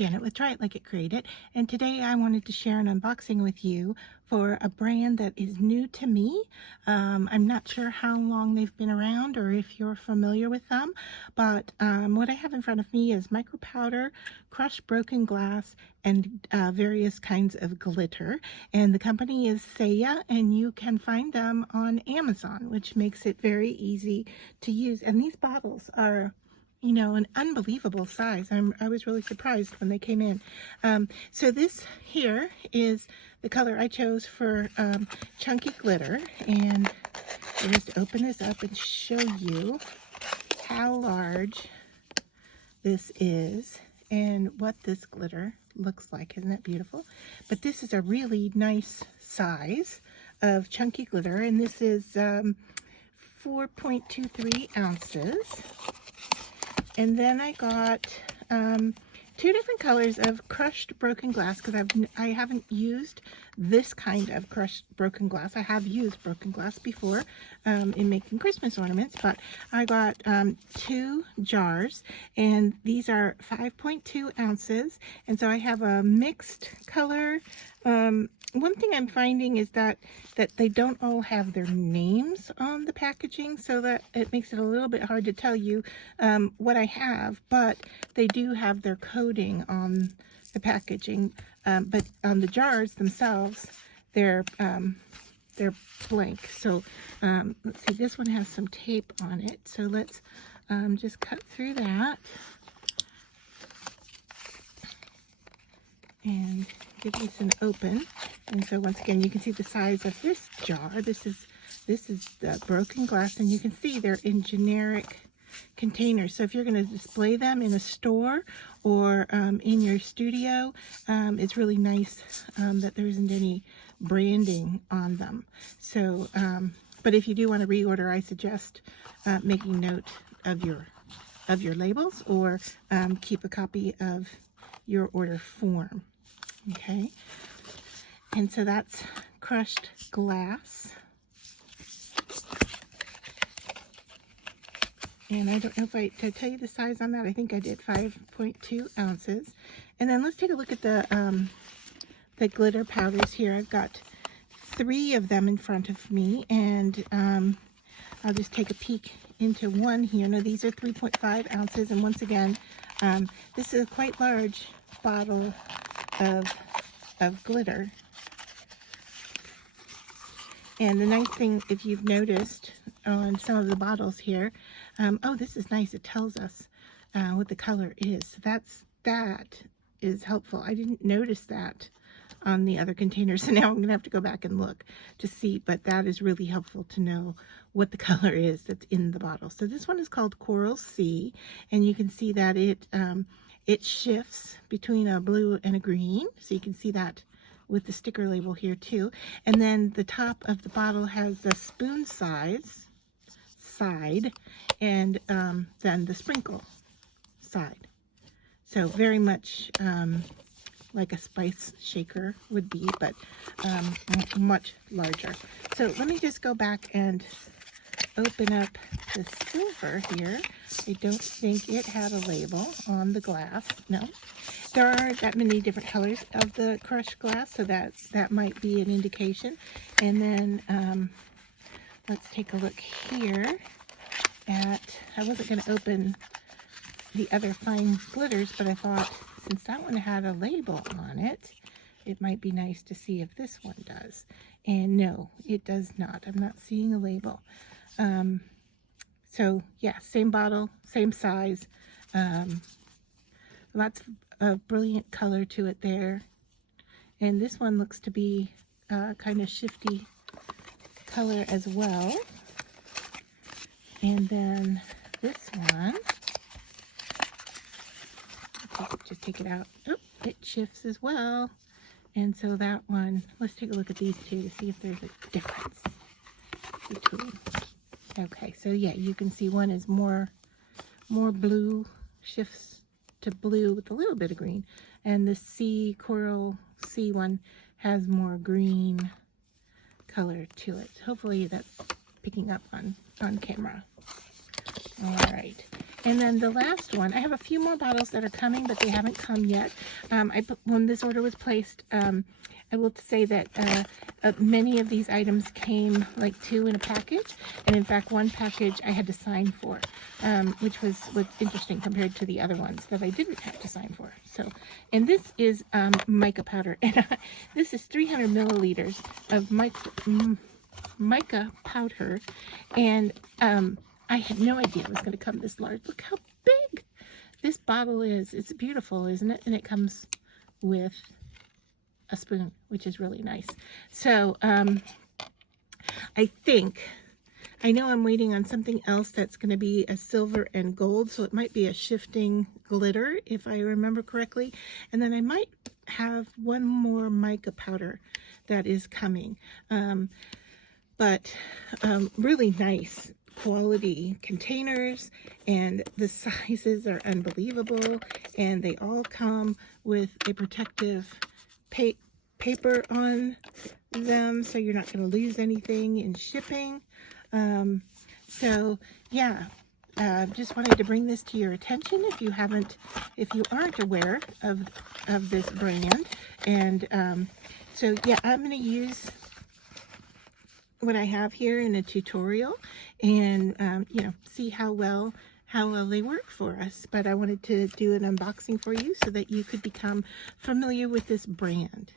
Janet with Try It Like It Create It, and today I wanted to share an unboxing with you for a brand that is new to me. I'm not sure how long they've been around or if you're familiar with them, but what I have in front of me is micro powder, crushed broken glass, and various kinds of glitter. And the company is Ceya, and you can find them on Amazon, which makes it very easy to use. And these bottles are, you know, an unbelievable size. I was really surprised when they came in. So this here is the color I chose for chunky glitter, and I'll just open this up and show you how large this is and what this glitter looks like. Isn't that beautiful? But this is a really nice size of chunky glitter, and this is 4.23 ounces. And then I got two different colors of crushed broken glass, because I haven't used this kind of crushed broken glass. I have used broken glass before in making Christmas ornaments, but I got two jars, and these are 5.2 ounces. And so I have a mixed color. One thing I'm finding is that they don't all have their names on the packaging, so that it makes it a little bit hard to tell you what I have, but they do have their coding on the packaging, but on the jars themselves, they're blank. So let's see, this one has some tape on it, so let's just cut through that and give this an open. And so once again, you can see the size of this jar. This is the broken glass, and you can see they're in generic containers. So if you're going to display them in a store or in your studio, it's really nice that there isn't any branding on them. So but if you do want to reorder, I suggest making note of your labels, or keep a copy of your order form. Okay, and so that's crushed glass. And I don't know if did I tell you the size on that. I think I did, 5.2 ounces. And then let's take a look at the glitter powders here. I've got 3 of them in front of me, and I'll just take a peek into one here. Now these are 3.5 ounces, and once again, this is a quite large bottle of glitter. And the nice thing, if you've noticed on some of the bottles here, oh, this is nice. It tells us what the color is. So that is helpful. I didn't notice that on the other containers, so now I'm going to have to go back and look to see, but that is really helpful to know what the color is that's in the bottle. So this one is called Coral Sea, and you can see that it shifts between a blue and a green, so you can see that with the sticker label here too. And then the top of the bottle has the spoon side, and then the sprinkle side. So very much like a spice shaker would be, but much larger. So let me just go back and open up the silver here. I don't think it had a label on the glass. No, there aren't that many different colors of the crushed glass, so that might be an indication. And then let's take a look here at, I wasn't going to open the other fine glitters, but I thought since that one had a label on it, it might be nice to see if this one does. And no, it does not. I'm not seeing a label. So yeah, same bottle, same size, lots of brilliant color to it there. And this one looks to be kind of shifty color as well. And then this one, just take it out. Oh, it shifts as well. And so that one, let's take a look at these two to see if there's a difference between. Okay, so yeah, you can see one is more blue, shifts to blue with a little bit of green, and the Coral Sea one has more green color to it. Hopefully that's picking up on camera. All right, And then the last one, I have a few more bottles that are coming, but they haven't come yet. When this order was placed, I will say that many of these items came like 2 in a package, and in fact one package I had to sign for, which was interesting compared to the other ones that I didn't have to sign for. So, and this is mica powder, and this is 300 milliliters of mica powder, and I had no idea it was going to come this large. Look how big this bottle is. It's beautiful, isn't it? And it comes with a spoon, which is really nice. So I know I'm waiting on something else that's going to be a silver and gold, so it might be a shifting glitter if I remember correctly. And then I might have one more mica powder that is coming. But really nice quality containers, and the sizes are unbelievable, and they all come with a protective paper on them, so you're not going to lose anything in shipping. So yeah, just wanted to bring this to your attention if you aren't aware of this brand. And so yeah, I'm going to use what I have here in a tutorial, and you know, see how well they work for us. But I wanted to do an unboxing for you so that you could become familiar with this brand.